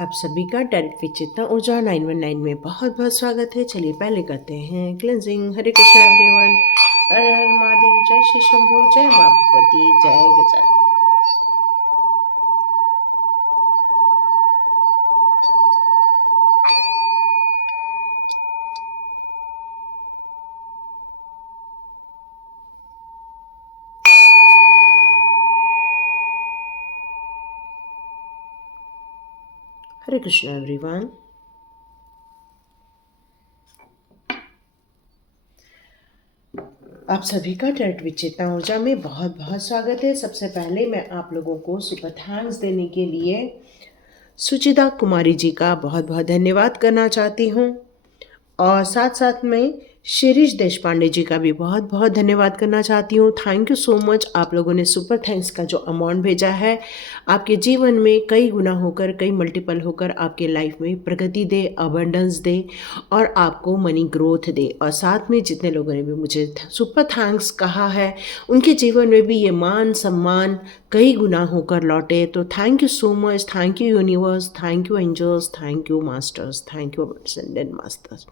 आप सभी का डायरेक्ट चेतना ऊर्जा 919 में बहुत बहुत स्वागत है। चलिए पहले करते हैं क्लेंजिंग। हरे कृष्णा एवरीवन। हर हर महादेव। जय श्री शंभू। जय माँ भगवती। जय गजानन। हरे कृष्णा एवरीवन। आप सभी का डायरेक्ट चेतना ऊर्जा में बहुत बहुत स्वागत है। सबसे पहले मैं आप लोगों को सुपर थैंक्स देने के लिए सुचिता कुमारी जी का बहुत बहुत धन्यवाद करना चाहती हूँ, और साथ साथ में शिरीष देशपांडे जी का भी बहुत बहुत धन्यवाद करना चाहती हूँ। Thank you so much. आप लोगों ने सुपर थैंक्स का जो अमाउंट भेजा है, आपके जीवन में कई गुना होकर, कई मल्टीपल होकर आपके लाइफ में प्रगति दे, अबंडेंस दे और आपको मनी ग्रोथ दे। और साथ में जितने लोगों ने भी मुझे सुपर थैंक्स कहा है, उनके जीवन में भी ये मान सम्मान कई गुना होकर लौटे। तो thank you so much. Thank you universe, thank you angels, thank you masters, thank you ascendant masters,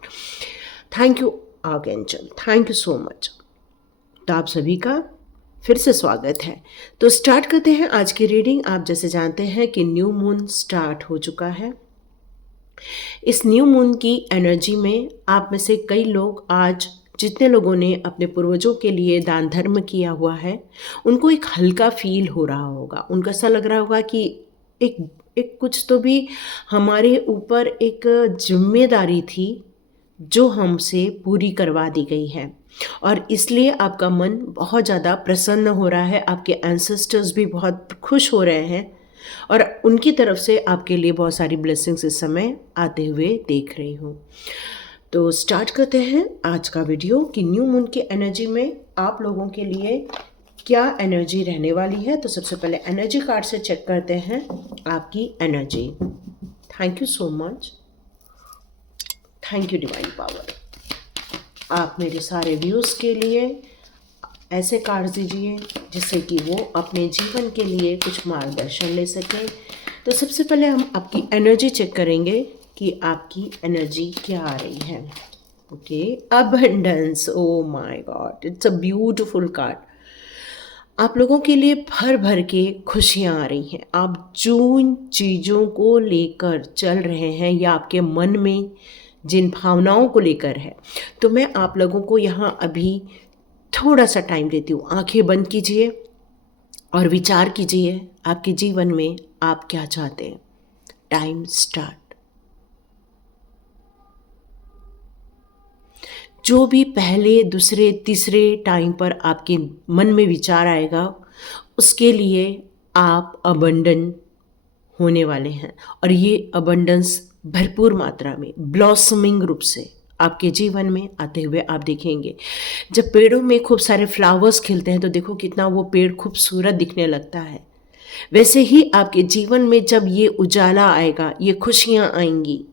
thank you archangel, thank you so much. तो आप सभी का फिर से स्वागत है। तो स्टार्ट करते हैं आज की रीडिंग। आप जैसे जानते हैं कि न्यू मून स्टार्ट हो चुका है। इस न्यू मून की एनर्जी में आप में से कई लोग, आज जितने लोगों ने अपने पूर्वजों के लिए दान धर्म किया हुआ है, उनको एक हल्का फील हो रहा होगा। उनको ऐसा लग रहा होगा कि एक एक कुछ तो भी हमारे ऊपर एक जिम्मेदारी थी जो हमसे पूरी करवा दी गई है, और इसलिए आपका मन बहुत ज़्यादा प्रसन्न हो रहा है। आपके एंसेस्टर्स भी बहुत खुश हो रहे हैं और उनकी तरफ से आपके लिए बहुत सारी ब्लेसिंग्स इस समय आते हुए देख रही हूँ। तो स्टार्ट करते हैं आज का वीडियो कि न्यू मून की एनर्जी में आप लोगों के लिए क्या एनर्जी रहने वाली है। तो सबसे पहले एनर्जी कार्ड से चेक करते हैं आपकी energy. Thank you so much. Thank you divine power. आप मेरे सारे व्यूज़ के लिए ऐसे कार्ड दीजिए जिससे कि वो अपने जीवन के लिए कुछ मार्गदर्शन ले सकें। तो सबसे पहले हम आपकी एनर्जी चेक करेंगे कि आपकी एनर्जी क्या आ रही है। Okay, abundance. Oh my God, it's a beautiful card. आप लोगों के लिए भर भर के खुशियाँ आ रही हैं। आप जिन चीज़ों को लेकर चल रहे हैं या आपके मन में जिन भावनाओं को लेकर है, तो मैं आप लोगों को यहाँ अभी थोड़ा सा टाइम देती हूँ। आंखें बंद कीजिए और विचार कीजिए आपके जीवन में आप क्या चाहते हैं। Time start. जो भी पहले, दूसरे, तीसरे टाइम पर आपके मन में विचार आएगा, उसके लिए आप अबंडन होने वाले हैं। और ये अबंडेंस भरपूर मात्रा में, ब्लॉसमिंग रूप से आपके जीवन में आते हुए आप देखेंगे। जब पेड़ों में खूब सारे फ्लावर्स खिलते हैं तो देखो कितना वो पेड़ खूबसूरत दिखने लगता है। वैसे ही आपके जीवन में जब ये उजाला आएगा, ये खुशियाँ आएंगी,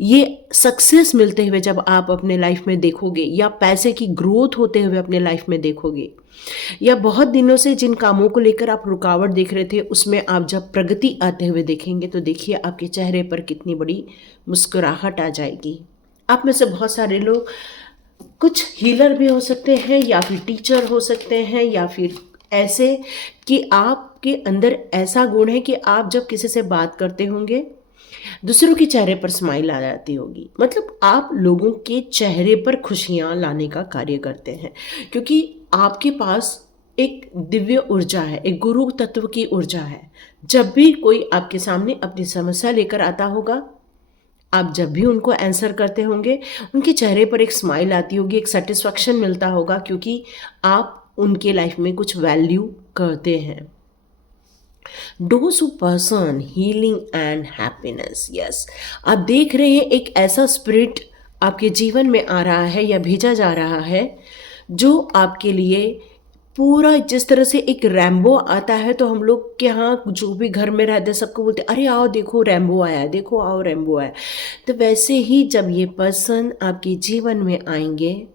ये सक्सेस मिलते हुए जब आप अपने लाइफ में देखोगे, या पैसे की ग्रोथ होते हुए अपने लाइफ में देखोगे, या बहुत दिनों से जिन कामों को लेकर आप रुकावट देख रहे थे उसमें आप जब प्रगति आते हुए देखेंगे, तो देखिए आपके चेहरे पर कितनी बड़ी मुस्कुराहट आ जाएगी। आप में से बहुत सारे लोग कुछ हीलर भी हो सकते हैं, या फिर टीचर हो सकते हैं, या फिर ऐसे कि आपके अंदर ऐसा गुण है कि आप जब किसी से बात करते होंगे, दूसरों के चेहरे पर स्माइल आ जाती होगी। मतलब आप लोगों के चेहरे पर खुशियाँ लाने का कार्य करते हैं, क्योंकि आपके पास एक दिव्य ऊर्जा है, एक गुरु तत्व की ऊर्जा है। जब भी कोई आपके सामने अपनी समस्या लेकर आता होगा, आप जब भी उनको आंसर करते होंगे, उनके चेहरे पर एक स्माइल आती होगी, एक सेटिस्फैक्शन मिलता होगा, क्योंकि आप उनके लाइफ में कुछ वैल्यू करते हैं। Dose who person healing and happiness. Yes, आप देख रहे हैं एक ऐसा स्पिरिट आपके जीवन में आ रहा है या भेजा जा रहा है, जो आपके लिए पूरा, जिस तरह से एक रैम्बो आता है तो हम लोग के यहाँ जो भी घर में रहते हैं सबको बोलते हैं, अरे आओ देखो रैम्बो आया है, देखो आओ रैम्बो आया है। तो वैसे ही जब ये पर्सन आपके जीवन में आएंगे,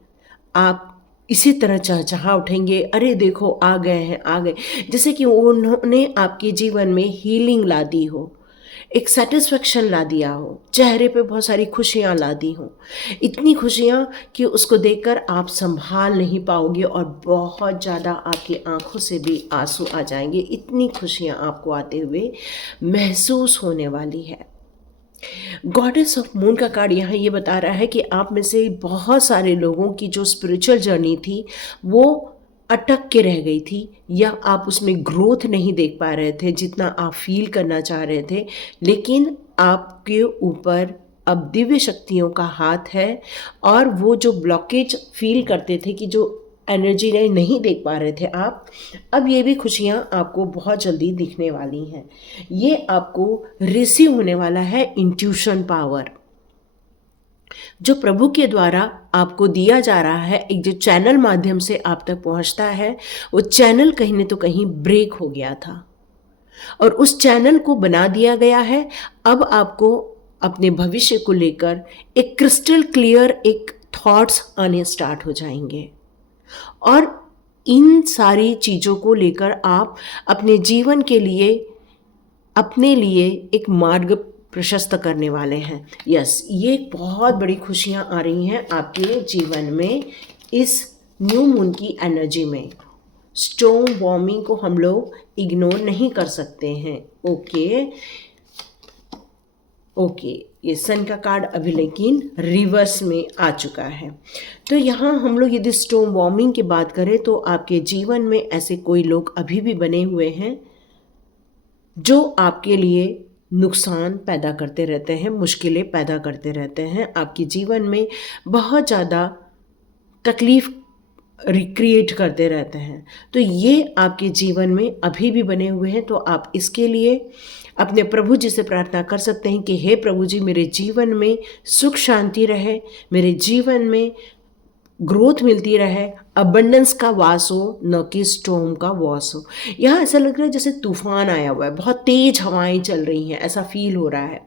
आप इसी तरह चहचहा उठेंगे, अरे देखो आ गए हैं, आ गए। जैसे कि उन्होंने आपके जीवन में हीलिंग ला दी हो, एक सेटिस्फेक्शन ला दिया हो, चेहरे पे बहुत सारी खुशियाँ ला दी हों, इतनी खुशियाँ कि उसको देखकर आप संभाल नहीं पाओगे और बहुत ज़्यादा आपकी आँखों से भी आंसू आ जाएंगे, इतनी खुशियाँ आपको आते हुए महसूस होने वाली है। गॉडेस ऑफ मून का कार्ड यहाँ ये बता रहा है कि आप में से बहुत सारे लोगों की जो स्पिरिचुअल जर्नी थी वो अटक के रह गई थी, या आप उसमें ग्रोथ नहीं देख पा रहे थे जितना आप फील करना चाह रहे थे, लेकिन आपके ऊपर अब दिव्य शक्तियों का हाथ है और वो जो ब्लॉकेज फील करते थे कि जो एनर्जी नहीं देख पा रहे थे आप, अब ये भी खुशियाँ आपको बहुत जल्दी दिखने वाली हैं। ये आपको रिसीव होने वाला है इंट्यूशन पावर, जो प्रभु के द्वारा आपको दिया जा रहा है। एक जो चैनल माध्यम से आप तक पहुंचता है, वो चैनल कहीं न तो कहीं ब्रेक हो गया था और उस चैनल को बना दिया गया है। अब आपको अपने भविष्य को लेकर एक क्रिस्टल क्लियर एक थॉट्स आने स्टार्ट हो जाएंगे और इन सारी चीज़ों को लेकर आप अपने जीवन के लिए अपने लिए एक मार्ग प्रशस्त करने वाले हैं। यस, ये बहुत बड़ी खुशियाँ आ रही हैं आपके जीवन में इस न्यू मून की एनर्जी में। स्टॉर्म वार्मिंग को हम लोग इग्नोर नहीं कर सकते हैं। ओके, ये सन का कार्ड अभी लेकिन रिवर्स में आ चुका है। तो यहाँ हम लोग यदि स्टॉर्म वार्मिंग की बात करें तो आपके जीवन में ऐसे कोई लोग अभी भी बने हुए हैं जो आपके लिए नुकसान पैदा करते रहते हैं, मुश्किलें पैदा करते रहते हैं, आपके जीवन में बहुत ज़्यादा तकलीफ़ रिक्रिएट करते रहते हैं। तो ये आपके जीवन में अभी भी बने हुए हैं। तो आप इसके लिए अपने प्रभु जी से प्रार्थना कर सकते हैं कि हे प्रभु जी, मेरे जीवन में सुख शांति रहे, मेरे जीवन में ग्रोथ मिलती रहे, अबंडेंस का वास हो, न कि स्टॉर्म का वास हो। यहाँ ऐसा लग रहा है जैसे तूफान आया हुआ है, बहुत तेज हवाएं चल रही हैं, ऐसा फील हो रहा है।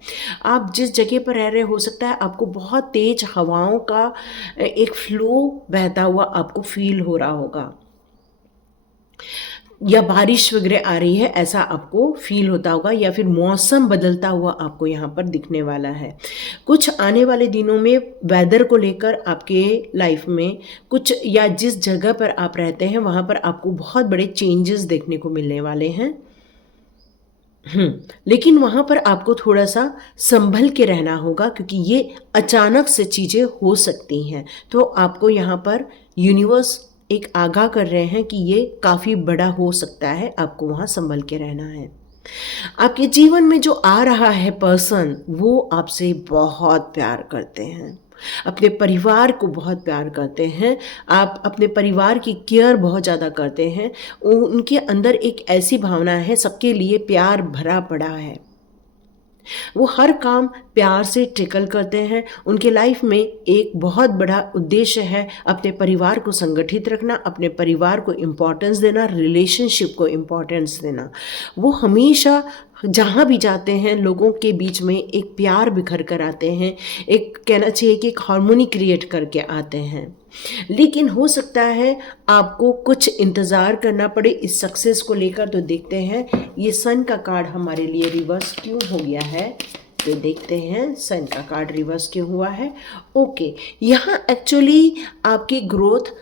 आप जिस जगह पर रह रहे हो सकता है आपको बहुत तेज हवाओं का एक फ्लो बहता हुआ आपको फील हो रहा होगा, या बारिश वगैरह आ रही है ऐसा आपको फील होता होगा, या फिर मौसम बदलता हुआ आपको यहाँ पर दिखने वाला है। कुछ आने वाले दिनों में वेदर को लेकर आपके लाइफ में कुछ, या जिस जगह पर आप रहते हैं वहाँ पर आपको बहुत बड़े चेंजेस देखने को मिलने वाले हैं। लेकिन वहाँ पर आपको थोड़ा सा संभल के रहना होगा, क्योंकि ये अचानक से चीज़ें हो सकती हैं। तो आपको यहाँ पर यूनिवर्स एक आगाह कर रहे हैं कि ये काफ़ी बड़ा हो सकता है, आपको वहाँ संभल के रहना है। आपके जीवन में जो आ रहा है पर्सन, वो आपसे बहुत प्यार करते हैं, अपने परिवार को बहुत प्यार करते हैं, आप अपने परिवार की केयर बहुत ज़्यादा करते हैं। उनके अंदर एक ऐसी भावना है, सबके लिए प्यार भरा पड़ा है, वो हर काम प्यार से टेकल करते हैं। उनके लाइफ में एक बहुत बड़ा उद्देश्य है अपने परिवार को संगठित रखना, अपने परिवार को इम्पोर्टेंस देना, रिलेशनशिप को इम्पोर्टेंस देना। वो हमेशा जहाँ भी जाते हैं लोगों के बीच में एक प्यार बिखर कर आते हैं, एक कहना चाहिए कि एक हार्मोनी क्रिएट करके आते हैं। लेकिन हो सकता है आपको कुछ इंतज़ार करना पड़े इस सक्सेस को लेकर। तो देखते हैं ये सन का कार्ड हमारे लिए रिवर्स क्यों हो गया है। तो देखते हैं सन का कार्ड रिवर्स क्यों हुआ है। ओके, यहाँ एक्चुअली आपकी ग्रोथ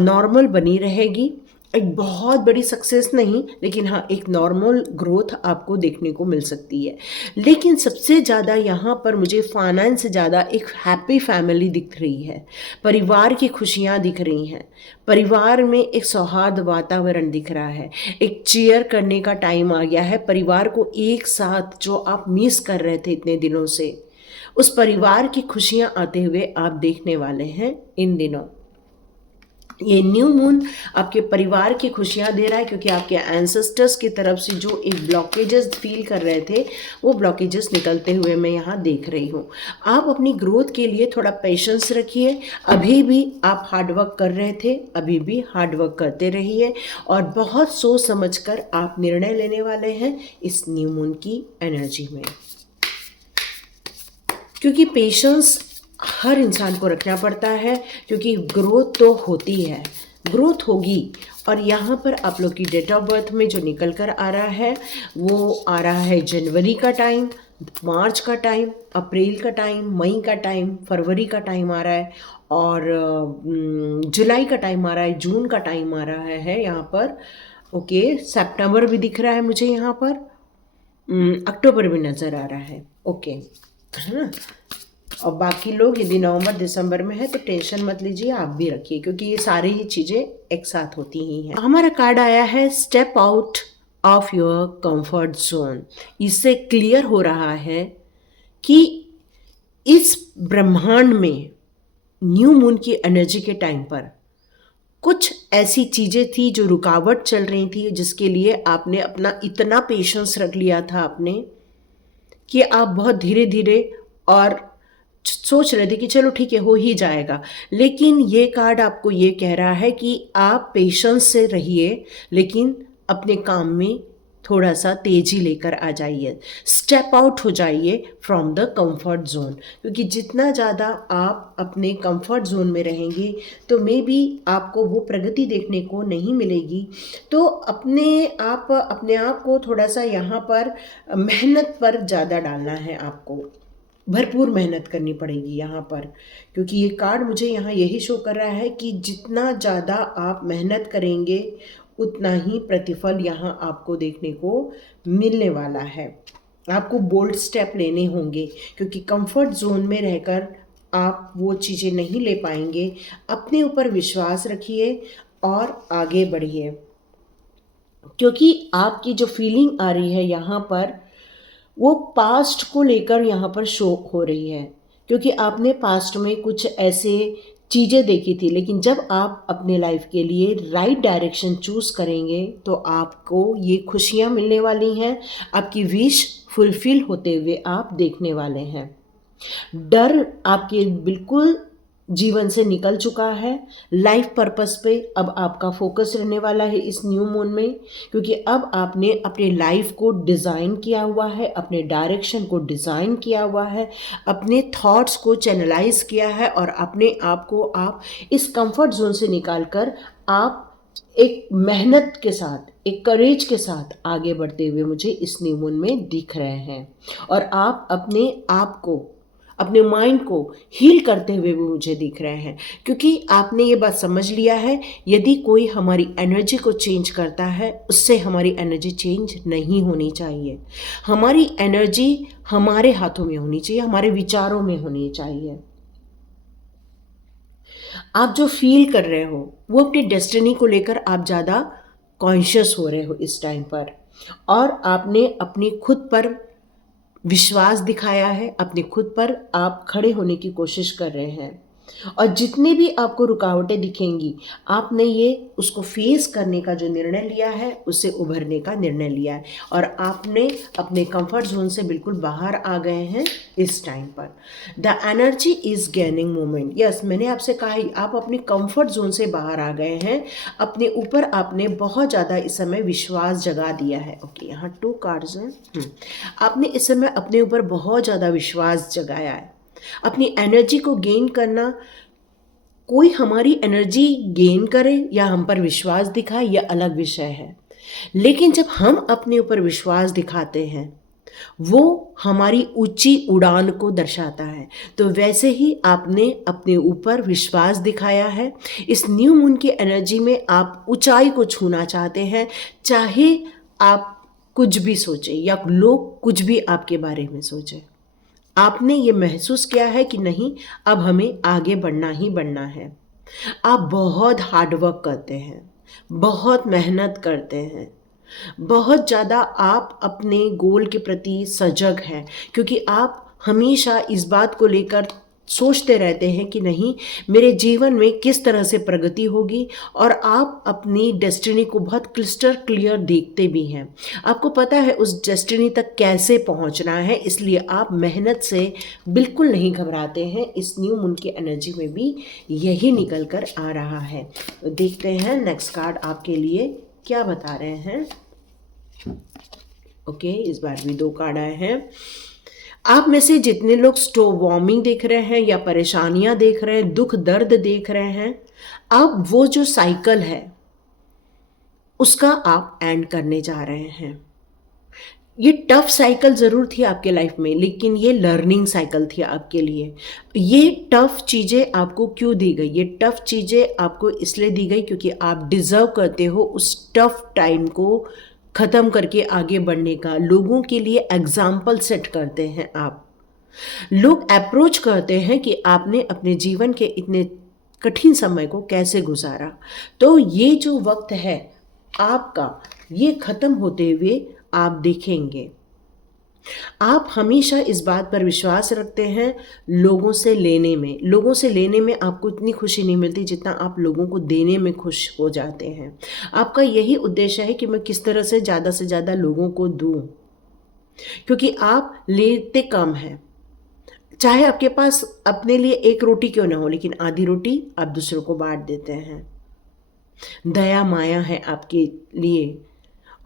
नॉर्मल बनी रहेगी, एक बहुत बड़ी सक्सेस नहीं, लेकिन हाँ एक नॉर्मल ग्रोथ आपको देखने को मिल सकती है। लेकिन सबसे ज़्यादा यहाँ पर मुझे फाइनेंस से ज़्यादा एक हैप्पी फैमिली दिख रही है, परिवार की खुशियाँ दिख रही हैं, परिवार में एक सौहार्द वातावरण दिख रहा है, एक चीयर करने का टाइम आ गया है। परिवार को एक साथ जो आप मिस कर रहे थे इतने दिनों से, उस परिवार की खुशियाँ आते हुए आप देखने वाले हैं इन दिनों। ये न्यू मून आपके परिवार की खुशियाँ दे रहा है, क्योंकि आपके एंसेस्टर्स की तरफ से जो एक ब्लॉकेजेस फील कर रहे थे वो ब्लॉकेजेस निकलते हुए मैं यहाँ देख रही हूँ। आप अपनी ग्रोथ के लिए थोड़ा पेशेंस रखिए। अभी भी आप हार्डवर्क कर रहे थे, अभी भी हार्डवर्क करते रहिए और बहुत सोच समझ कर आप निर्णय लेने वाले हैं इस न्यू मून की एनर्जी में, क्योंकि पेशेंस हर इंसान को रखना पड़ता है, क्योंकि ग्रोथ तो होती है, ग्रोथ होगी। और यहाँ पर आप लोग की डेट ऑफ बर्थ में जो निकल कर आ रहा है वो आ रहा है जनवरी का टाइम, मार्च का टाइम, अप्रैल का टाइम, मई का टाइम, फरवरी का टाइम आ रहा है और जुलाई का टाइम आ रहा है, जून का टाइम आ रहा है यहाँ पर। ओके, सितंबर भी दिख रहा है मुझे यहाँ पर, अक्टूबर भी नज़र आ रहा है। ओके, है ना। और बाकी लोग यदि नवंबर दिसंबर में है तो टेंशन मत लीजिए, आप भी रखिए, क्योंकि ये सारी ही चीज़ें एक साथ होती ही हैं। हमारा कार्ड आया है step out of your comfort zone. इससे क्लियर हो रहा है कि इस ब्रह्मांड में न्यू मून की एनर्जी के टाइम पर कुछ ऐसी चीज़ें थी जो रुकावट चल रही थी, जिसके लिए आपने अपना इतना पेशेंस रख लिया था आपने कि आप बहुत धीरे धीरे और सोच रहे थे कि चलो ठीक है हो ही जाएगा। लेकिन ये कार्ड आपको ये कह रहा है कि आप पेशेंस से रहिए, लेकिन अपने काम में थोड़ा सा तेजी लेकर आ जाइए, स्टेप आउट हो जाइए फ्रॉम द कंफर्ट जोन। क्योंकि जितना ज़्यादा आप अपने कंफर्ट जोन में रहेंगे तो मे बी आपको वो प्रगति देखने को नहीं मिलेगी। तो अपने आप को थोड़ा सा यहाँ पर मेहनत पर ज़्यादा डालना है, आपको भरपूर मेहनत करनी पड़ेगी यहाँ पर। क्योंकि ये कार्ड मुझे यहाँ यही शो कर रहा है कि जितना ज़्यादा आप मेहनत करेंगे उतना ही प्रतिफल यहाँ आपको देखने को मिलने वाला है। आपको बोल्ड स्टेप लेने होंगे, क्योंकि कंफर्ट जोन में रहकर आप वो चीज़ें नहीं ले पाएंगे। अपने ऊपर विश्वास रखिए और आगे बढ़िए, क्योंकि आपकी जो फीलिंग आ रही है यहाँ पर वो पास्ट को लेकर यहाँ पर शो हो रही है। क्योंकि आपने पास्ट में कुछ ऐसे चीज़ें देखी थी, लेकिन जब आप अपने लाइफ के लिए राइट डायरेक्शन चूज़ करेंगे तो आपको ये खुशियाँ मिलने वाली हैं, आपकी विश फुलफिल होते हुए आप देखने वाले हैं। डर आपके बिल्कुल जीवन से निकल चुका है। लाइफ पर्पस पे अब आपका फोकस रहने वाला है इस न्यू मून में, क्योंकि अब आपने अपने लाइफ को डिज़ाइन किया हुआ है, अपने डायरेक्शन को डिज़ाइन किया हुआ है, अपने थॉट्स को चैनलाइज किया है और अपने आप को आप इस कंफर्ट जोन से निकाल कर आप एक मेहनत के साथ, एक करेज के साथ आगे बढ़ते हुए मुझे इस न्यू मून में दिख रहे हैं। और आप अपने आप को, अपने माइंड को हील करते हुए भी मुझे दिख रहे हैं, क्योंकि आपने ये बात समझ लिया है यदि कोई हमारी एनर्जी को चेंज करता है उससे हमारी एनर्जी चेंज नहीं होनी चाहिए। हमारी एनर्जी हमारे हाथों में होनी चाहिए, हमारे विचारों में होनी चाहिए। आप जो फील कर रहे हो वो अपनी डेस्टिनी को लेकर आप ज़्यादा कॉन्शियस हो रहे हो इस टाइम पर, और आपने अपनी खुद पर विश्वास दिखाया है, अपने खुद पर आप खड़े होने की कोशिश कर रहे हैं। और जितनी भी आपको रुकावटें दिखेंगी, आपने ये उसको फेस करने का जो निर्णय लिया है, उससे उभरने का निर्णय लिया है, और आपने अपने कंफर्ट जोन से बिल्कुल बाहर आ गए हैं इस टाइम पर। The energy is gaining moment. Yes, मैंने आपसे कहा ही, आप अपने कंफर्ट जोन से बाहर आ गए हैं, अपने ऊपर आपने बहुत ज़्यादा इस समय विश्वास जगा दिया है। ओके, यहाँ 2 कार्ड्स हैं। आपने इस समय अपने ऊपर बहुत ज़्यादा विश्वास जगाया है। अपनी एनर्जी को गेन करना, कोई हमारी एनर्जी गेन करे या हम पर विश्वास दिखाए, यह अलग विषय है। लेकिन जब हम अपने ऊपर विश्वास दिखाते हैं वो हमारी ऊंची उड़ान को दर्शाता है। तो वैसे ही आपने अपने ऊपर विश्वास दिखाया है। इस न्यू मून की एनर्जी में आप ऊंचाई को छूना चाहते हैं, चाहे आप कुछ भी सोचें या लोग कुछ भी आपके बारे में सोचें। आपने ये महसूस किया है कि नहीं, अब हमें आगे बढ़ना ही बढ़ना है। आप बहुत हार्ड वर्क करते हैं, बहुत मेहनत करते हैं, बहुत ज़्यादा आप अपने गोल के प्रति सजग हैं, क्योंकि आप हमेशा इस बात को लेकर सोचते रहते हैं कि नहीं, मेरे जीवन में किस तरह से प्रगति होगी, और आप अपनी डेस्टिनी को बहुत क्लिस्टर क्लियर देखते भी हैं। आपको पता है उस डेस्टिनी तक कैसे पहुंचना है, इसलिए आप मेहनत से बिल्कुल नहीं घबराते हैं। इस न्यू मून की एनर्जी में भी यही निकल कर आ रहा है। तो देखते हैं नेक्स्ट कार्ड आपके लिए क्या बता रहे हैं। ओके, इस बार भी 2 कार्ड आए हैं। आप में से जितने लोग स्टोव वार्मिंग देख रहे हैं या परेशानियां देख रहे हैं, दुख दर्द देख रहे हैं, अब वो जो साइकिल है उसका आप एंड करने जा रहे हैं। ये टफ साइकिल ज़रूर थी आपके लाइफ में, लेकिन ये लर्निंग साइकिल थी आपके लिए। ये टफ चीज़ें आपको क्यों दी गई? ये टफ चीज़ें आपको इसलिए दी गई क्योंकि आप डिज़र्व करते हो उस टफ टाइम को ख़त्म करके आगे बढ़ने का। लोगों के लिए एग्जाम्पल सेट करते हैं आप। लोग अप्रोच करते हैं कि आपने अपने जीवन के इतने कठिन समय को कैसे गुजारा। तो ये जो वक्त है आपका, ये ख़त्म होते हुए आप देखेंगे। आप हमेशा इस बात पर विश्वास रखते हैं लोगों से लेने में आपको इतनी खुशी नहीं मिलती जितना आप लोगों को देने में खुश हो जाते हैं। आपका यही उद्देश्य है कि मैं किस तरह से ज़्यादा लोगों को दूं, क्योंकि आप लेते कम हैं। चाहे आपके पास अपने लिए एक रोटी क्यों ना हो, लेकिन आधी रोटी आप दूसरों को बांट देते हैं। दया माया है आपके लिए।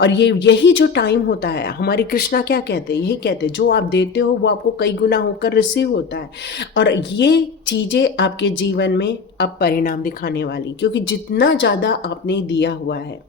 और यही जो टाइम होता है, हमारे कृष्णा क्या कहते हैं? यही कहते हैं, जो आप देते हो वो आपको कई गुना होकर रिसीव होता है। और ये चीज़ें आपके जीवन में अब परिणाम दिखाने वाली, क्योंकि जितना ज़्यादा आपने दिया हुआ है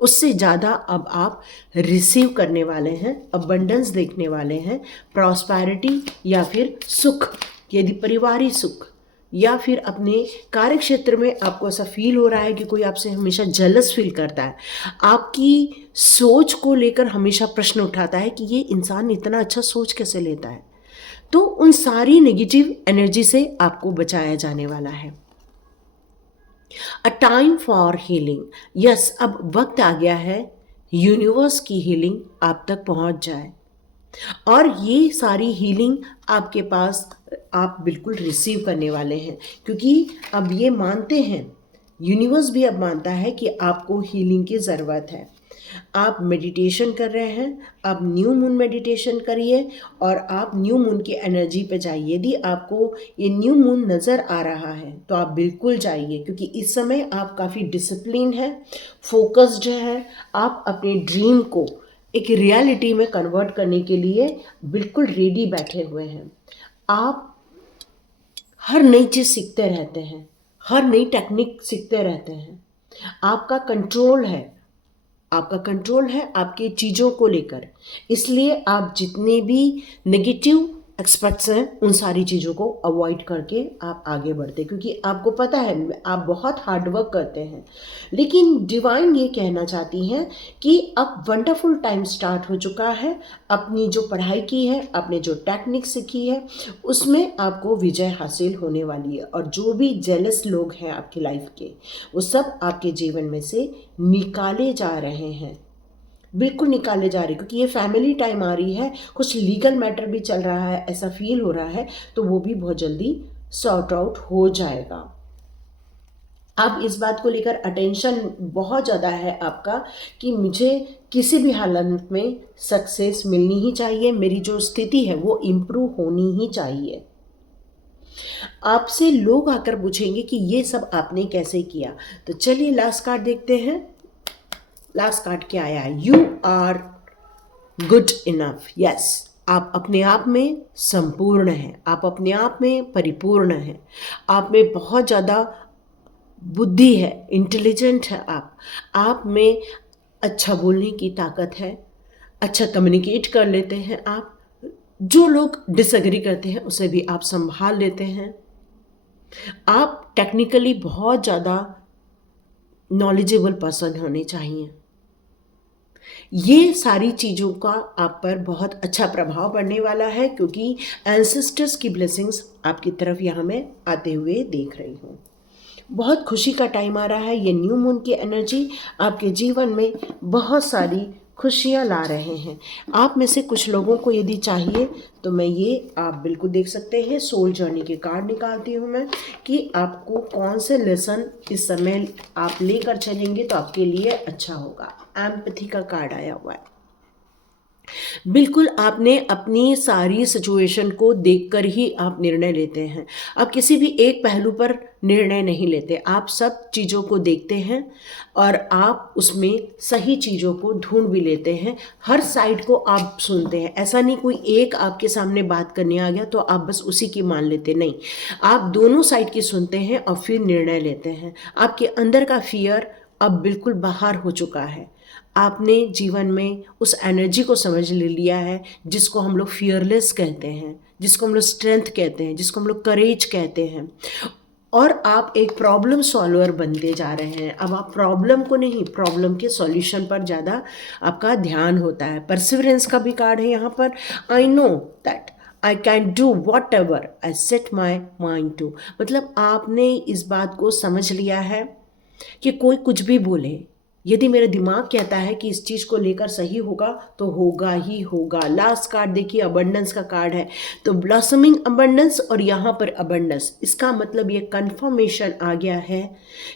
उससे ज़्यादा अब आप रिसीव करने वाले हैं, अबंडेंस देखने वाले हैं, प्रॉस्पेरिटी या फिर सुख, यदि पारिवारिक सुख या फिर अपने कार्य क्षेत्र में आपको ऐसा फील हो रहा है कि कोई आपसे हमेशा जेलस फील करता है, आपकी सोच को लेकर हमेशा प्रश्न उठाता है कि ये इंसान इतना अच्छा सोच कैसे लेता है, तो उन सारी नेगेटिव एनर्जी से आपको बचाया जाने वाला है। A time for healing. Yes, अब वक्त आ गया है यूनिवर्स की हीलिंग आप तक पहुंच जाए, और ये सारी हीलिंग आपके पास आप बिल्कुल रिसीव करने वाले हैं, क्योंकि अब ये मानते हैं, यूनिवर्स भी अब मानता है कि आपको हीलिंग की ज़रूरत है। आप मेडिटेशन कर रहे हैं, आप न्यू मून मेडिटेशन करिए और आप न्यू मून की एनर्जी पे जाइए। यदि आपको ये न्यू मून नज़र आ रहा है तो आप बिल्कुल जाइए, क्योंकि इस समय आप काफ़ी डिसिप्लिन है, फोकस्ड है, आप अपने ड्रीम को एक रियलिटी में कन्वर्ट करने के लिए बिल्कुल रेडी बैठे हुए हैं। आप हर नई चीज़ सीखते रहते हैं, हर नई टेक्निक सीखते रहते हैं। आपका कंट्रोल है, आपकी चीज़ों को लेकर, इसलिए आप जितने भी नेगेटिव एक्सपर्ट्स हैं उन सारी चीज़ों को अवॉइड करके आप आगे बढ़ते, क्योंकि आपको पता है आप बहुत हार्ड वर्क करते हैं। लेकिन डिवाइन ये कहना चाहती हैं कि अब वंडरफुल टाइम स्टार्ट हो चुका है। अपनी जो पढ़ाई की है, आपने जो टेक्निक सीखी है, उसमें आपको विजय हासिल होने वाली है, और जो भी जेलस लोग हैं आपकी लाइफ के, वो सब आपके जीवन में से निकाले जा रहे हैं, बिल्कुल निकाले जा रहे हैं, क्योंकि ये फैमिली टाइम आ रही है। कुछ लीगल मैटर भी चल रहा है, ऐसा फील हो रहा है, तो वो भी बहुत जल्दी सॉर्ट आउट हो जाएगा। आप इस बात को लेकर अटेंशन बहुत ज़्यादा है आपका कि मुझे किसी भी हालत में सक्सेस मिलनी ही चाहिए, मेरी जो स्थिति है वो इम्प्रूव होनी ही चाहिए। आपसे लोग आकर पूछेंगे कि ये सब आपने कैसे किया। तो चलिए लास्ट कार्ड देखते हैं। लास्ट कार्ड क्या आया है? You are good enough. Yes, आप अपने आप में संपूर्ण हैं, आप अपने आप में परिपूर्ण हैं, आप में बहुत ज़्यादा बुद्धि है, इंटेलिजेंट है आप में अच्छा बोलने की ताकत है, अच्छा कम्युनिकेट कर लेते हैं आप, जो लोग डिसएग्री करते हैं उसे भी आप संभाल लेते हैं, आप टेक्निकली बहुत ज़्यादा नॉलेजेबल पर्सन होने चाहिए। ये सारी चीज़ों का आप पर बहुत अच्छा प्रभाव पड़ने वाला है, क्योंकि एंसेस्टर्स की ब्लेसिंग्स आपकी तरफ यहाँ मैं आते हुए देख रही हूँ। बहुत खुशी का टाइम आ रहा है। ये न्यू मून की एनर्जी आपके जीवन में बहुत सारी खुशियाँ ला रहे हैं। आप में से कुछ लोगों को यदि चाहिए तो मैं ये आप बिल्कुल देख सकते हैं, सोल जर्नी के कार्ड निकालती हूँ मैं कि आपको कौन से लेसन इस समय आप लेकर चलेंगे तो आपके लिए अच्छा होगा। एम्पैथी का कार्ड आया हुआ है। बिल्कुल, आपने अपनी सारी सिचुएशन को देखकर ही आप निर्णय लेते हैं। आप किसी भी एक पहलू पर निर्णय नहीं लेते, आप सब चीज़ों को देखते हैं और आप उसमें सही चीज़ों को ढूँढ भी लेते हैं। हर साइड को आप सुनते हैं, ऐसा नहीं कोई एक आपके सामने बात करने आ गया तो आप बस उसी की मान लेते, नहीं। आप दोनों साइड की सुनते हैं और फिर निर्णय लेते हैं। आपके अंदर का फ़ियर अब बिल्कुल बाहर हो चुका है। आपने जीवन में उस एनर्जी को समझ ले लिया है जिसको हम लोग फियरलेस कहते हैं, जिसको हम लोग स्ट्रेंथ कहते हैं, जिसको हम लोग करेज कहते हैं। और आप एक प्रॉब्लम सॉल्वर बनते जा रहे हैं। अब आप प्रॉब्लम को नहीं, प्रॉब्लम के सॉल्यूशन पर ज़्यादा आपका ध्यान होता है। परसिवरेंस का भी कार्ड है यहाँ पर। I know that I can do whatever I set my mind to. मतलब आपने इस बात को समझ लिया है कि कोई कुछ भी बोले, यदि मेरा दिमाग कहता है कि इस चीज़ को लेकर सही होगा तो होगा ही होगा। लास्ट कार्ड देखिए, अबंडेंस का कार्ड है, तो ब्लॉसमिंग अबंडेंस और यहाँ पर अबंडेंस, इसका मतलब ये कन्फर्मेशन आ गया है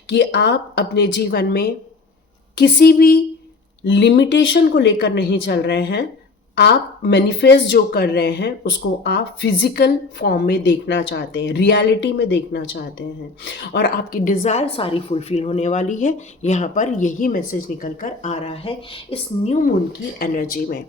कि आप अपने जीवन में किसी भी लिमिटेशन को लेकर नहीं चल रहे हैं। आप मैनिफेस्ट जो कर रहे हैं उसको आप फिजिकल फॉर्म में देखना चाहते हैं, रियलिटी में देखना चाहते हैं, और आपकी डिज़ायर सारी फुलफिल होने वाली है। यहाँ पर यही मैसेज निकल कर आ रहा है इस न्यू मून की एनर्जी में।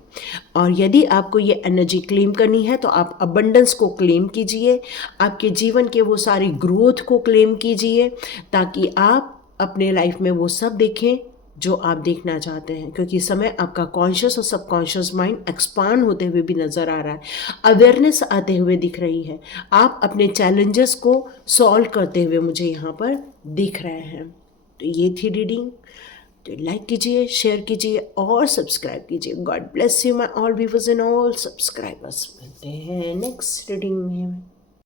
और यदि आपको ये एनर्जी क्लेम करनी है तो आप अबंडेंस को क्लेम कीजिए, आपके जीवन के वो सारी ग्रोथ को क्लेम कीजिए, ताकि आप अपने लाइफ में वो सब देखें जो आप देखना चाहते हैं। क्योंकि इस समय आपका कॉन्शियस और सबकॉन्शियस माइंड एक्सपांड होते हुए भी नज़र आ रहा है, अवेयरनेस आते हुए दिख रही है। आप अपने चैलेंजेस को सॉल्व करते हुए मुझे यहाँ पर दिख रहे हैं। तो ये थी रीडिंग। तो लाइक कीजिए, शेयर कीजिए और सब्सक्राइब कीजिए। God bless you my all viewers and all subscribers. मिलते हैं नेक्स्ट रीडिंग में।